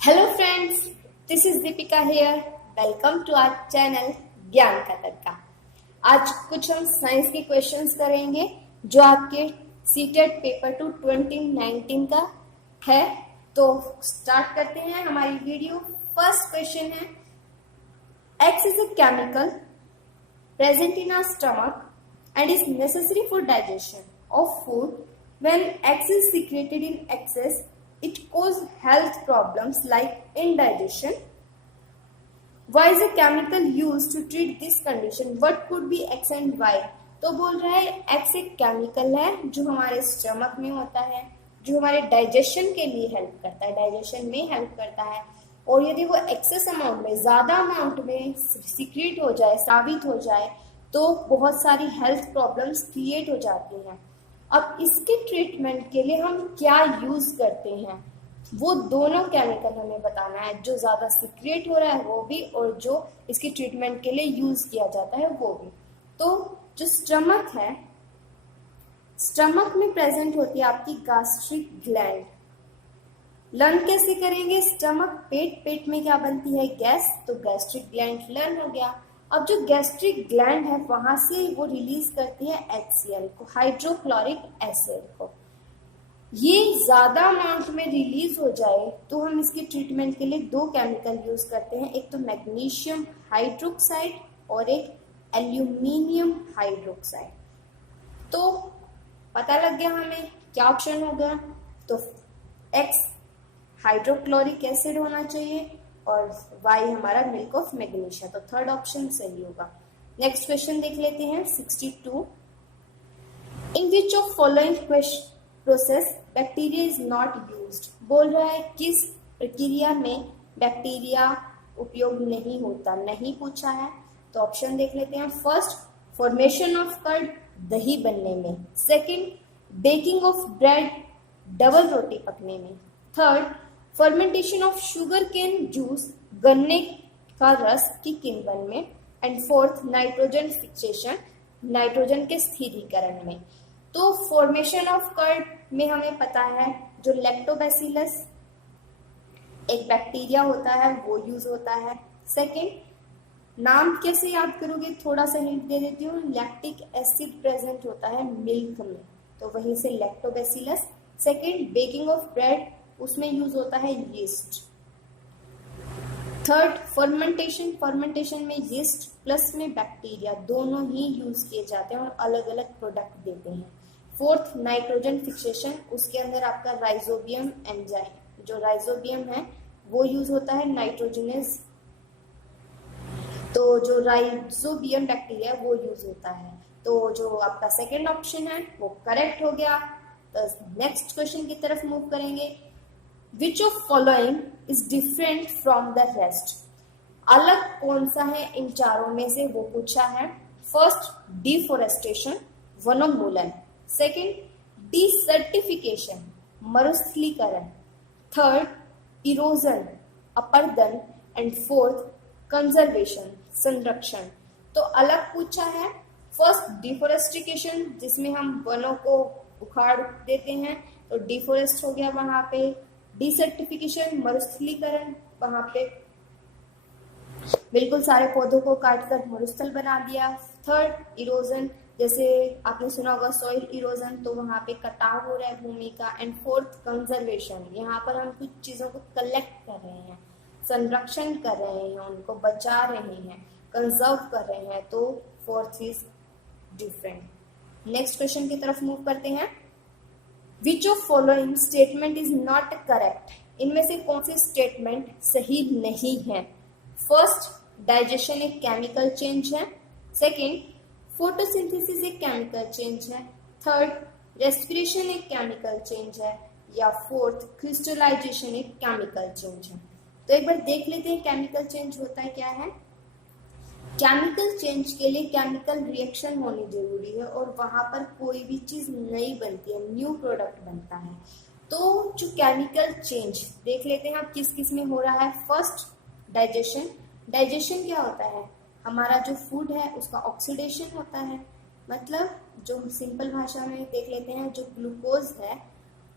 Hello friends, this is Deepika here. Welcome to our channel Gyan Ka तड़का। आज कुछ हम साइंस के क्वेश्चंस करेंगे जो आपके सीटेट पेपर 2 2019 का है। तो स्टार्ट करते हैं हमारी वीडियो। फर्स्ट क्वेश्चन है, X is a chemical present in our stomach and is necessary for digestion of food. When X is secreted in excess, it causes health problems like indigestion. Why is a chemical used to treat this condition? What could be X and Y? तो बोल रहा है X एक chemical है जो हमारे stomach में होता है, जो हमारे डाइजेशन के लिए हेल्प करता है, डाइजेशन में हेल्प करता है। और यदि वो एक्सेस अमाउंट में, ज्यादा अमाउंट में सीक्रेट हो जाए, स्रावित हो जाए, तो बहुत सारी हेल्थ प्रॉब्लम्स क्रिएट हो जाती हैं। अब इसके ट्रीटमेंट के लिए हम क्या यूज करते हैं, वो दोनों केमिकल हमें बताना है। जो ज्यादा सीक्रेट हो रहा है वो भी, और जो इसकी ट्रीटमेंट के लिए यूज किया जाता है वो भी। तो जो स्टमक है, स्टमक में प्रेजेंट होती है आपकी गैस्ट्रिक ग्लैंड। लर्न कैसे करेंगे? स्टमक, पेट में क्या बनती है? गैस, तो गैस्ट्रिक ग्लैंड लर्न हो गया। अब जो गैस्ट्रिक ग्लैंड है वहां से वो रिलीज करती है HCl को, हाइड्रोक्लोरिक एसिड को। ये ज्यादा अमाउंट में रिलीज हो जाए तो हम इसके ट्रीटमेंट के लिए दो केमिकल यूज करते हैं, एक तो मैग्नीशियम हाइड्रोक्साइड और एक एल्यूमिनियम हाइड्रोक्साइड। तो पता लग गया हमें क्या ऑप्शन हो गया। तो X हाइड्रोक्लोरिक एसिड होना चाहिए और Y हमारा मिल्क ऑफ मैग्नीशिया, तो थर्ड ऑप्शन सही होगा। नेक्स्ट क्वेश्चन देख लेते हैं 62। In which of following process bacteria is not used? बोल रहा है किस प्रक्रिया में बैक्टीरिया उपयोग नहीं होता, नहीं पूछा है। तो ऑप्शन देख लेते हैं। फर्स्ट, फॉर्मेशन ऑफ कर्ड, दही बनने में। Second, baking of bread, double रोटी पकने में। Third, fermentation of sugar cane juice, गन्ने का रस की किण्वन में। And fourth, nitrogen fixation, nitrogen के स्थिरीकरण में। तो फॉर्मेशन ऑफ कर्ड में हमें पता है जो लैक्टोबैसिलस एक बैक्टीरिया होता है वो यूज होता है। सेकंड, नाम कैसे याद करोगे, थोड़ा सा हिंट दे देती हूँ। लैक्टिक एसिड प्रेजेंट होता है मिल्क में, तो वहीं से lactobacillus. Second, baking of bread, उसमें यूज होता है यीस्ट। थर्ड, फर्मेंटेशन, फर्मेंटेशन में यीस्ट प्लस में बैक्टीरिया दोनों ही यूज किए जाते हैं और अलग अलग प्रोडक्ट देते हैं। फोर्थ, नाइट्रोजन फिक्सेशन, उसके अंदर आपका राइजोबियम एंजाइम, जो राइजोबियम है वो यूज होता है नाइट्रोजनस, तो जो राइजोबियम बैक्टीरिया वो यूज होता है। तो जो आपका सेकेंड ऑप्शन है वो करेक्ट हो गया। तो नेक्स्ट क्वेश्चन की तरफ मूव करेंगे। विच of following is different from the rest? अलग कौन सा है इन चारों में से, वो पूछा है। फर्स्ट, डिफोरेस्टेशन, वनोन्मूलन। सेकेंड, डिसर्टिफिकेशन, मरुस्थलीकरण। थर्ड, इरोजन, अपरदन। एंड फोर्थ, कंजर्वेशन, संरक्षण। तो अलग पूछा है। फर्स्ट, डिफोरेस्टिकेशन, जिसमें हम वनों को उखाड़ देते हैं, तो डिफोरेस्ट हो गया वहां पे। डिसर्टिफिकेशन, मरुस्थलीकरण, वहां पे बिल्कुल सारे पौधों को काटकर मरुस्थल बना दिया। थर्ड, इरोजन, जैसे आपने सुना होगा सॉइल इरोजन, तो वहां पे कटाव हो रहा है भूमि का। एंड फोर्थ, कंजर्वेशन, यहाँ पर हम कुछ चीजों को कलेक्ट कर रहे हैं, संरक्षण कर रहे हैं, उनको बचा रहे हैं, कंजर्व कर रहे हैं। तो fourth is different. Next question की तरफ मूव करते हैं। Which of following statement is not correct? इनमें से कौन सी स्टेटमेंट सही नहीं है? फर्स्ट, डाइजेशन एक केमिकल चेंज है। सेकेंड, फोटोसिंथेसिस एक केमिकल चेंज है। थर्ड, रेस्पिरेशन एक केमिकल चेंज है। या फोर्थ, क्रिस्टलाइजेशन एक केमिकल चेंज है। तो एक बार देख लेते हैं केमिकल चेंज होता है क्या है। केमिकल चेंज के लिए केमिकल रिएक्शन होनी जरूरी है और वहां पर कोई भी चीज नई बनती है, न्यू प्रोडक्ट बनता है। तो जो केमिकल चेंज देख लेते हैं आप किस किस में हो रहा है। First, digestion. डाइजेशन क्या होता है? हमारा जो फूड है उसका ऑक्सीडेशन होता है। मतलब जो सिंपल भाषा में देख लेते हैं, जो ग्लूकोज है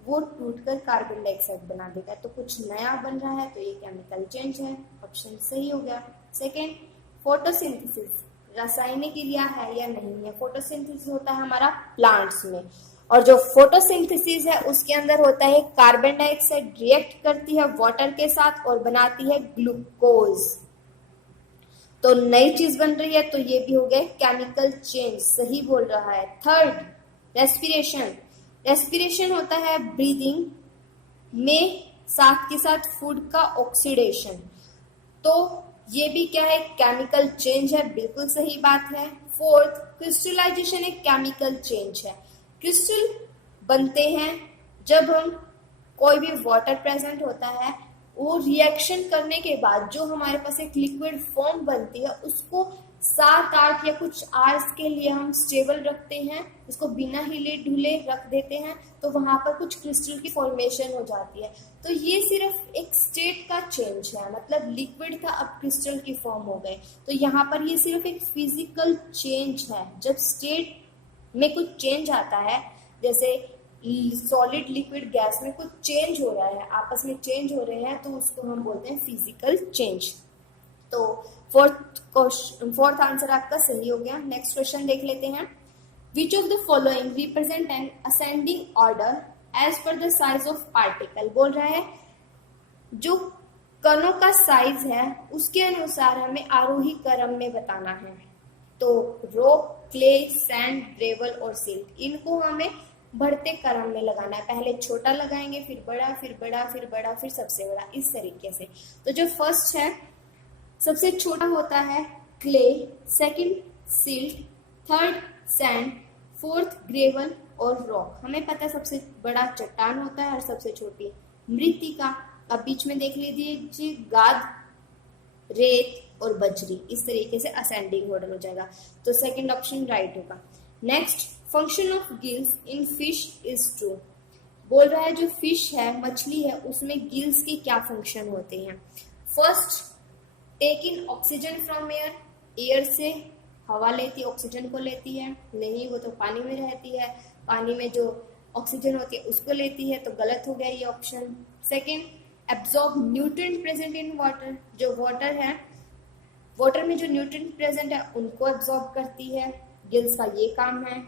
वो टूटकर कार्बन डाइऑक्साइड बना देगा, तो कुछ नया बन रहा है, तो ये केमिकल चेंज है। ऑप्शन सही हो गया। सेकेंड, फोटोसिंथेसिस रासायनिक क्रिया है या नहीं है। फोटोसिंथेसिस होता है हमारा प्लांट्स में, और जो फोटोसिंथेसिस है उसके अंदर होता है कार्बन डाइऑक्साइड रिएक्ट करती है वाटर के साथ और बनाती है ग्लूकोज, तो नई चीज बन रही है, तो ये भी हो गया केमिकल चेंज, सही बोल रहा है। Third, respiration. रेस्पिरेशन होता है ब्रीदिंग में साथ के साथ फूड का ऑक्सीडेशन, तो ये भी क्या है, केमिकल चेंज है, बिल्कुल सही बात है। फोर्थ, क्रिस्टलाइजेशन एक केमिकल चेंज है। क्रिस्टल बनते हैं जब हम कोई भी वाटर प्रेजेंट होता है, वो रिएक्शन करने के बाद जो हमारे पास एक लिक्विड फॉर्म बनती है उसको 7-8 या कुछ आवर्स के लिए हम स्टेबल रखते हैं, उसको बिना हिले ढुले रख देते हैं, तो वहां पर कुछ क्रिस्टल की फॉर्मेशन हो जाती है। तो ये सिर्फ एक स्टेट का चेंज है, मतलब लिक्विड था अब क्रिस्टल की फॉर्म हो गए, तो यहाँ पर ये सिर्फ एक फिजिकल चेंज है। जब स्टेट में कुछ चेंज आता है, जैसे सॉलिड लिक्विड गैस में कुछ चेंज हो रहा है, आपस में चेंज हो रहे हैं, तो उसको हम बोलते हैं फिजिकल चेंज। तो फोर्थ आंसर आपका सही हो गया। नेक्स्ट क्वेश्चन देख लेते हैं। Which of the following represent an ascending order as per the size of particle. बोल रहा है जो कणों का साइज है उसके अनुसार हमें आरोही क्रम में बताना है। तो रॉक, क्ले, सैंड, ग्रेवल और सिल्ट, इनको हमें बढ़ते क्रम में लगाना है। पहले छोटा लगाएंगे, फिर बड़ा, फिर बड़ा, फिर बड़ा, फिर सबसे बड़ा, इस तरीके से। तो जो फर्स्ट है, सबसे छोटा होता है clay, second silt, third sand, fourth gravel और रॉक। हमें पता है सबसे बड़ा चट्टान होता है और सबसे छोटी मृत्तिका। अब बीच में देख लीजिए गाद, रेत और बजरी, इस तरीके से असेंडिंग ऑर्डर हो जाएगा, तो सेकंड ऑप्शन राइट होगा। Next, function of gills in fish is true. बोल रहा है जो फिश है, मछली है, उसमें गिल्स के क्या फंक्शन होते हैं। First, take in oxygen from air, air से हवा लेती है, ऑक्सीजन को लेती है, नहीं वो तो पानी में रहती है, पानी में जो ऑक्सीजन होती है उसको लेती है, तो गलत हो गया ये option. Second, absorb nutrient present in water, जो वाटर है, वाटर में जो न्यूट्रिएंट प्रेजेंट है उनको एब्जॉर्ब करती है, गिल्स का ये काम है।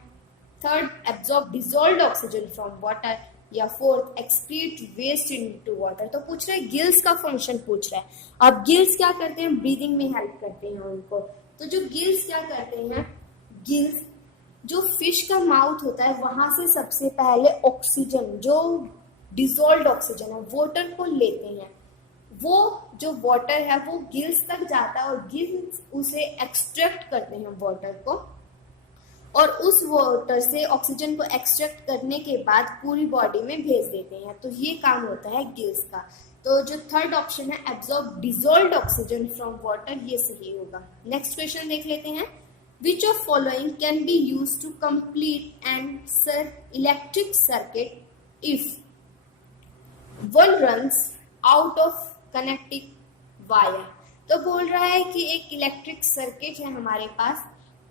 Third, absorb dissolved oxygen from water, या fourth, excrete waste into water. तो पूछ रहे हैं गिल्स का फंक्शन पूछ रहा है। अब गिल्स क्या करते हैं, ब्रीदिंग में हेल्प करते हैं उनको। तो जो गिल्स क्या करते हैं, गिल्स जो फिश का माउथ होता है वहां से सबसे पहले ऑक्सीजन, जो डिसॉल्व्ड ऑक्सीजन है, वाटर को लेते हैं। वो जो वाटर है वो गिल्स तक जाता है और गिल्स उसे एक्सट्रैक्ट करते हैं वाटर को, और उस वाटर से ऑक्सीजन को एक्सट्रैक्ट करने के बाद पूरी बॉडी में भेज देते हैं। तो ये काम होता है गिल्स का। तो जो थर्ड ऑप्शन है, absorb dissolved oxygen from water, ये सही होगा। नेक्स्ट क्वेश्चन देख लेते हैं। Which of following can be use to complete and electric circuit if one runs out of connecting wire. तो बोल रहा है कि एक इलेक्ट्रिक सर्किट है हमारे पास,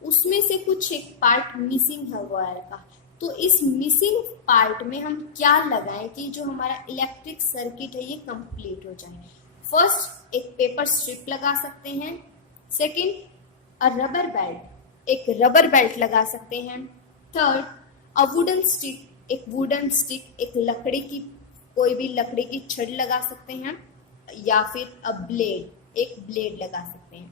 उसमें से कुछ एक पार्ट मिसिंग है वायर का, तो इस मिसिंग पार्ट में हम क्या लगाएं कि जो हमारा इलेक्ट्रिक सर्किट है ये कंप्लीट हो जाए। फर्स्ट, एक पेपर स्ट्रिप लगा सकते हैं। सेकंड, अ रबर बेल्ट, एक रबर बेल्ट लगा सकते हैं। थर्ड, अ वुडन स्टिक, एक वुडन स्टिक, एक लकड़ी की, कोई भी लकड़ी की छड़ लगा सकते हैं, या फिर अ ब्लेड, एक ब्लेड लगा सकते हैं।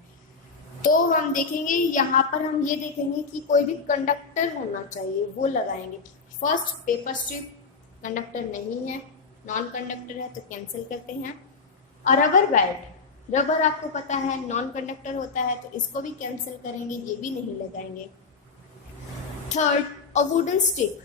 तो हम देखेंगे यहाँ पर, हम ये देखेंगे कि कोई भी कंडक्टर होना चाहिए, वो लगाएंगे। फर्स्ट, पेपर स्ट्रिप कंडक्टर नहीं है, नॉन कंडक्टर है, तो कैंसिल करते हैं। और रबर बेल्ट, रबर आपको पता है नॉन कंडक्टर होता है, तो इसको भी कैंसिल करेंगे, ये भी नहीं लगाएंगे। थर्ड, अ वुडन स्टिक,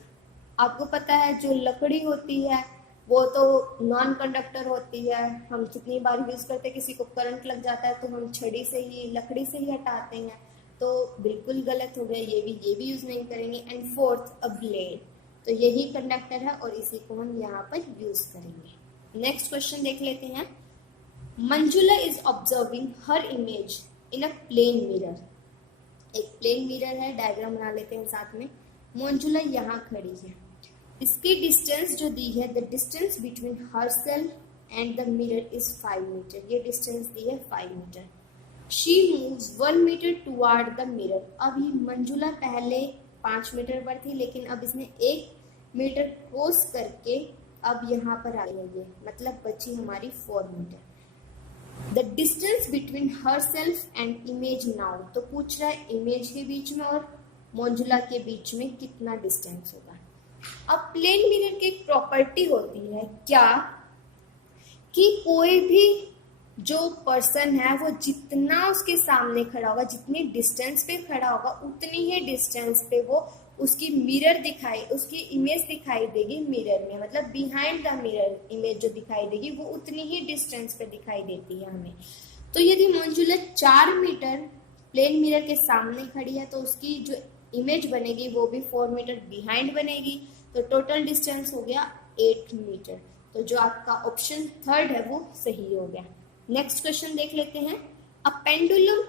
आपको पता है जो लकड़ी होती है वो तो नॉन कंडक्टर होती है, हम कितनी बार यूज करते हैं, किसी को करंट लग जाता है तो हम छड़ी से ही, लकड़ी से ही हटाते हैं, तो बिल्कुल गलत हो गया, ये भी यूज नहीं करेंगे। एंड फोर्थ, अ ब्लेड, तो यही कंडक्टर है और इसी को हम यहाँ पर यूज करेंगे। नेक्स्ट क्वेश्चन देख लेते हैं। Manjula is observing her image in a plane mirror. एक प्लेन मिरर है, डायग्राम बना लेते हैं साथ में। मंजुला यहाँ खड़ी है, इसकी डिस्टेंस जो दी है, the distance between herself and the mirror is 5 metre. ये डिस्टेंस दी है 5 metre. She moves 1 metre toward the mirror. अब ये मंजुला पहले 5 मीटर पर थी, लेकिन अब इसने 1 मीटर क्रॉस करके अब यहाँ पर आई है, ये मतलब बची हमारी 4 metre. The distance between herself and image now, तो पूछ रहा है इमेज के बीच में और मंजुला के बीच में कितना डिस्टेंस होगा। अब प्लेन मिरर की एक प्रॉपर्टी होती है क्या, कि कोई भी जो पर्सन है वो जितना उसके सामने खड़ा होगा, जितनी डिस्टेंस पे खड़ा होगा, उतनी ही डिस्टेंस पे वो उसकी मिरर दिखाई, उसकी इमेज दिखाई देगी मिरर में, मतलब बिहाइंड द मिरर इमेज जो दिखाई देगी वो उतनी ही डिस्टेंस पे दिखाई देती है हमें। तो यदि मंजुला 4 मीटर प्लेन मिरर के सामने खड़ी है तो उसकी जो इमेज बनेगी वो भी 4 मीटर बिहाइंड बनेगी, तो टोटल डिस्टेंस हो गया 8 मीटर। तो जो आपका ऑप्शन 3 है वो सही हो गया। नेक्स्ट क्वेश्चन देख लेते हैं। A pendulum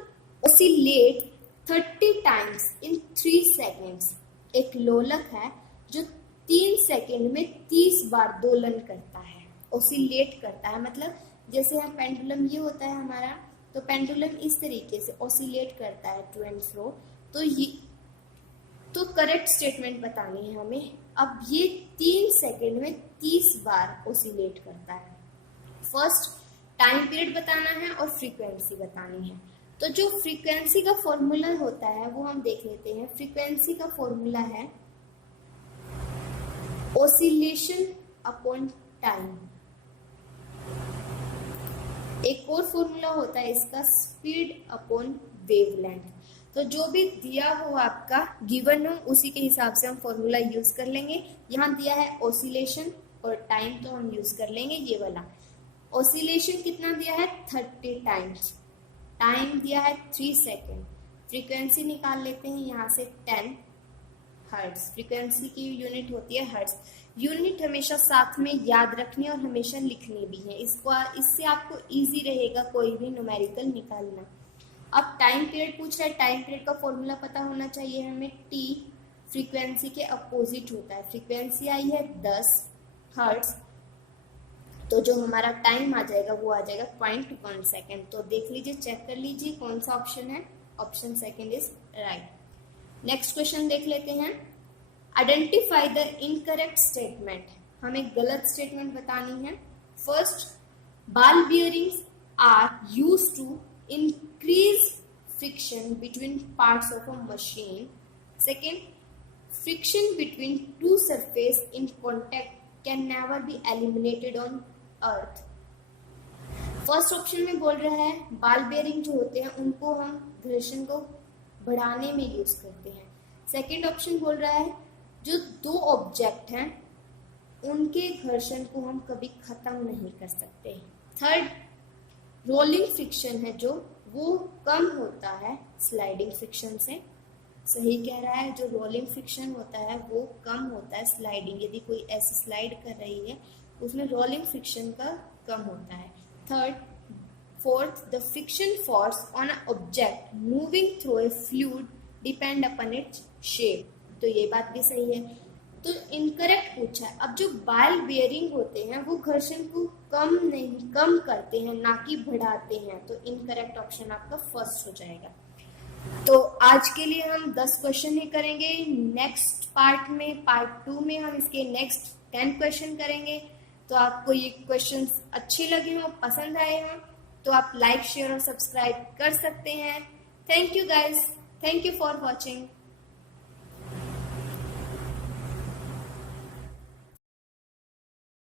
oscillate 30 times in 3 seconds. एक लोलक है जो 3 सेकेंड में 30 बार दोलन करता है, ऑसिलेट करता है, मतलब जैसे हम पेंडुलम ये होता है हमारा, तो पेंडुलम इस तरीके से ऑसिलेट करता है टू एंड फ्रो। तो करेक्ट स्टेटमेंट बतानी है हमें। अब ये 3 सेकेंड में 30 बार ऑसिलेट करता है। फर्स्ट टाइम पीरियड बताना है और फ्रीक्वेंसी बतानी है। तो जो फ्रीक्वेंसी का फॉर्मूला होता है वो हम देख लेते हैं। फ्रीक्वेंसी का फॉर्मूला है ऑसिलेशन अपॉन टाइम। एक और फॉर्मूला होता है इसका स्पीड अपॉन वेवलेंथ। तो जो भी दिया हो आपका गिवन हो उसी के हिसाब से हम फॉर्मूला यूज कर लेंगे। यहाँ दिया है ऑसिलेशन और टाइम, तो हम यूज कर लेंगे ये वाला। ऑसिलेशन कितना दिया है 30 टाइम्स, टाइम दिया है 3 सेकेंड, फ्रीक्वेंसी निकाल लेते हैं यहाँ से 10 हर्ट्ज। फ्रीक्वेंसी की यूनिट होती है हर्ट्ज। यूनिट हमेशा साथ में याद रखनी और हमेशा लिखनी भी है, इससे आपको इजी रहेगा कोई भी न्यूमेरिकल निकालना। अब टाइम पीरियड पूछ रहा है, टाइम पीरियड का फॉर्मूला पता होना चाहिए हमें। टी फ्रीक्वेंसी के अपोजिट होता है। फ्रीक्वेंसी आई है 10 हर्ट्ज, तो जो हमारा टाइम आ जाएगा वो आ जाएगा 0.1 सेकेंड। तो देख लीजिए, चेक कर लीजिए कौन सा ऑप्शन है। Option second is right. Next question देख लेते हैं। Identify the incorrect statement. हमें गलत स्टेटमेंट बतानी है। First, ball bearings are used to increase friction between parts of a machine. Second, friction between two surfaces in contact can never be eliminated on earth. First option में बोल रहा है ball bearing जो होते हैं उनको हम घर्षण को बढ़ाने में यूज करते हैं। सेकेंड ऑप्शन बोल रहा है जो 2 ऑब्जेक्ट हैं उनके घर्षण को हम कभी खत्म नहीं कर सकते। थर्ड, रोलिंग फ्रिक्शन है जो वो कम होता है स्लाइडिंग फ्रिक्शन से। सही कह रहा है, जो रोलिंग फ्रिक्शन होता है वो कम होता है स्लाइडिंग। यदि कोई ऐसे स्लाइड कर रही है उसमें रोलिंग फ्रिक्शन का कम होता है। Third, fourth, the friction force on a object moving through a fluid depend upon its shape. तो ये बात भी सही है। तो इनकरेक्ट पूछा है। अब जो बॉल बेयरिंग होते हैं वो घर्षण को कम करते हैं, ना कि बढ़ाते हैं। तो इनकरेक्ट ऑप्शन आपका फर्स्ट हो जाएगा। तो आज के लिए हम 10 क्वेश्चन ही करेंगे। नेक्स्ट पार्ट में, पार्ट 2 में हम इसके नेक्स्ट 10 क्वेश्चन करेंगे। तो आपको ये क्वेश्चंस अच्छे लगे हो, पसंद आए हो, तो आप लाइक, शेयर और सब्सक्राइब कर सकते हैं। Thank you guys, thank you for watching.